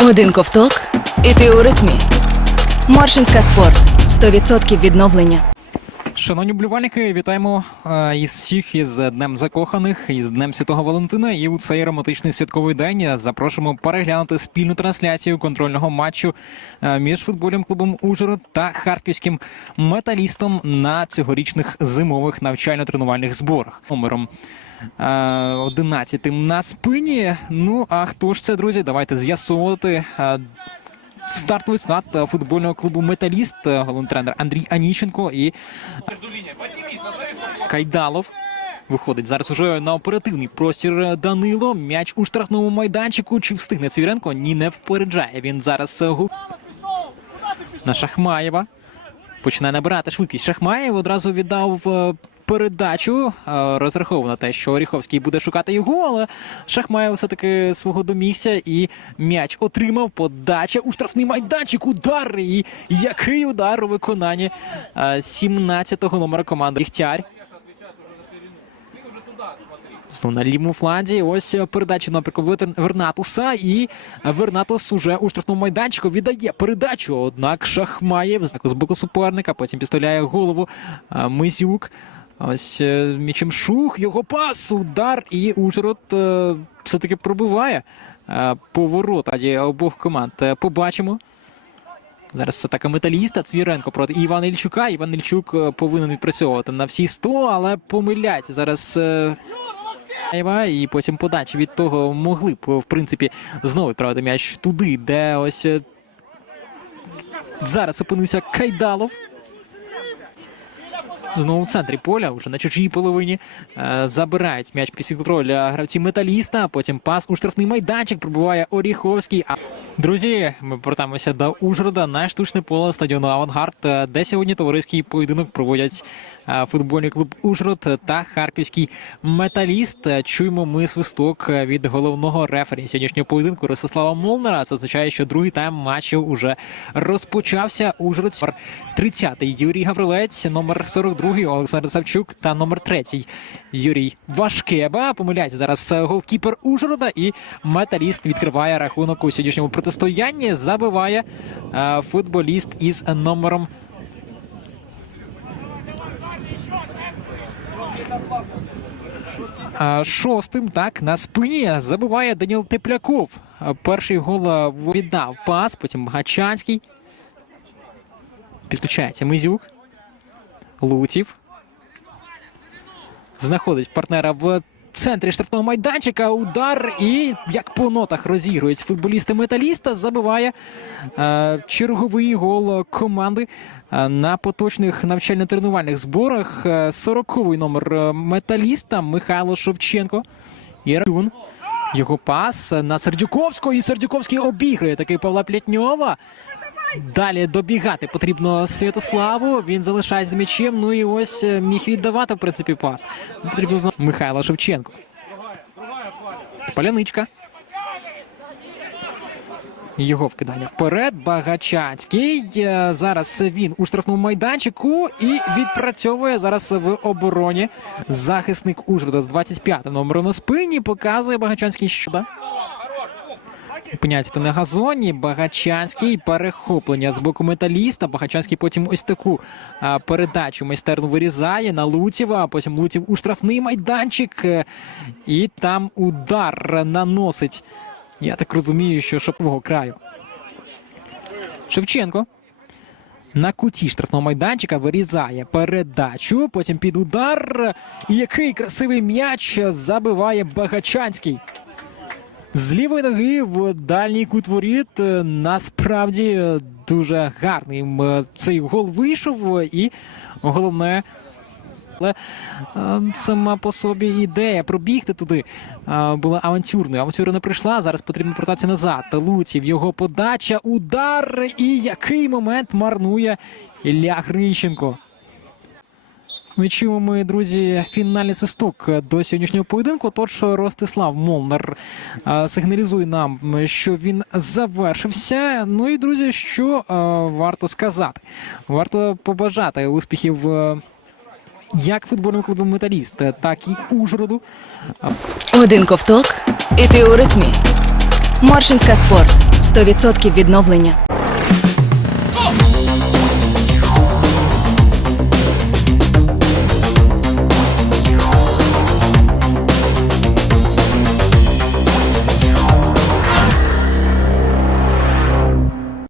Один ковток, і ти у ритмі. Моршинська спорт 100% відновлення. Шановні вболівальники, вітаємо е, із всіх із Днем Закоханих, із Днем Святого Валентина. І у цей романтичний святковий день запрошуємо переглянути спільну трансляцію контрольного матчу е, між футбольним клубом Ужгород та харківським металістом на цьогорічних зимових навчально-тренувальних зборах. Номером е, 11 на спині. Ну а хто ж це, друзі? Давайте з'ясовувати. Е, Стартовий склад е, футбольного клубу Металіст, е, головний тренер Андрій Аніченко і Кайдалов. Виходить зараз уже на оперативний простір Данило. М'яч у штрафному майданчику. Чи встигне Цвіренко? Ні, не впереджає. Він зараз е, гол... на Шахмаєва. Починає набирати швидкість. Шахмаєв одразу віддав е, передачу. Е, Розраховував на те, що Оріховський буде шукати його, але Шахмаєв все-таки свого домігся і м'яч отримав. Подача у штрафний майданчик. Удар. І який удар у виконанні е, 17-го номера команди Ліхтярь. Знову на лівому фланзі. Ось е, передача Вер- Вернатуса. І Вернатус уже у штрафному майданчику віддає передачу. Однак Шахмаєв з боку суперника. Потім підставляє голову е, Мизюк. Ось е, м'ячем шух, його пас, удар, і Ужгород е, все-таки пробиває е, поворот раді обох команд. Побачимо. Зараз атака металіста Цвіренко проти Івана Ільчука. Іван Ільчук повинен відпрацьовувати на всі 100, але помиляється зараз. І потім подачі від того могли б, в принципі, знову відправити м'яч туди, де ось зараз опинився Кайдалов. Знову в центрі поля, вже на чужій половині. Е, забирають м'яч після контроля гравці металіста. Потім пас у штрафний майданчик Пробуває Оріховський. Друзі, ми повертаємося до Ужгорода на штучне поле стадіону Авангард, е, де сьогодні товариський поєдинок проводять е, футбольний клуб Ужгород та харківський металіст. Е, Чуємо ми свисток від головного рефері сьогоднішнього поєдинку Ростислава Молнера. Це означає, що другий тайм матчу уже розпочався. Ужгород 30-й Юрій Гаврилець, номер 42-й Олександр Савчук та номер 3-й Юрій Вашкеба. Помиляється зараз голкіпер Ужгорода і металіст відкриває рахунок у сьогоднішньому протистоянні. Забиває е, футболіст із номером А, Шостим так на спині забиває Даніл Тепляков. Перший гол віддав пас, потім Гачанський. Підключається Мизюк. Лутів. Знаходить партнера в центрі штрафного майданчика. Удар і як по нотах розігрують футболісти металіста. Забиває е, черговий гол команди е, на поточних навчально-тренувальних зборах. Е, 40-й номер е, металіста Михайло Шевченко. І. Його пас на Сердюковського. І Сердюковський обігрує такий Павла Плятньова. Далі добігати потрібно Святославу. Він залишається з м'ячем. Ну і ось е, міг віддавати, в принципі, пас. Потрібно Михайло Шевченко. Паляничка. Його вкидання вперед. Багачанський. Е, Зараз він у штрафному майданчику і відпрацьовує зараз в обороні. Захисник Ужгорода з 25 номером на спині. Показує Багачанський що. Опиняється то на газоні. Багачанський перехоплення з боку металіста. Багачанський потім ось таку передачу майстерно вирізає на Луціва. а Потім Луців у штрафний майданчик. е, І там удар наносить. Я так розумію, що шопового краю. Шевченко. На куті штрафного майданчика вирізає передачу. Потім під удар. І який красивий м'яч забиває Багачанський. З лівої ноги в дальній кут воріт е, насправді е, дуже гарний цей гол вийшов. е, І головне, але е, сама по собі ідея пробігти туди е, була авантюрною. Авантюра не прийшла. Зараз потрібно повертатися назад. Луців його подача, удар. І який момент марнує Ілля Грищенко. Ми чуємо, ми, друзі, фінальний свисток до сьогоднішнього поєдинку. Тож Ростислав Молнар е, сигналізує нам, що він завершився. Ну і друзі, що е, варто сказати? Варто побажати успіхів е, як футбольному клубу Металіст, так і Ужгороду. Один ковток, і ти у ритмі. Моршинська спорт 100% відновлення.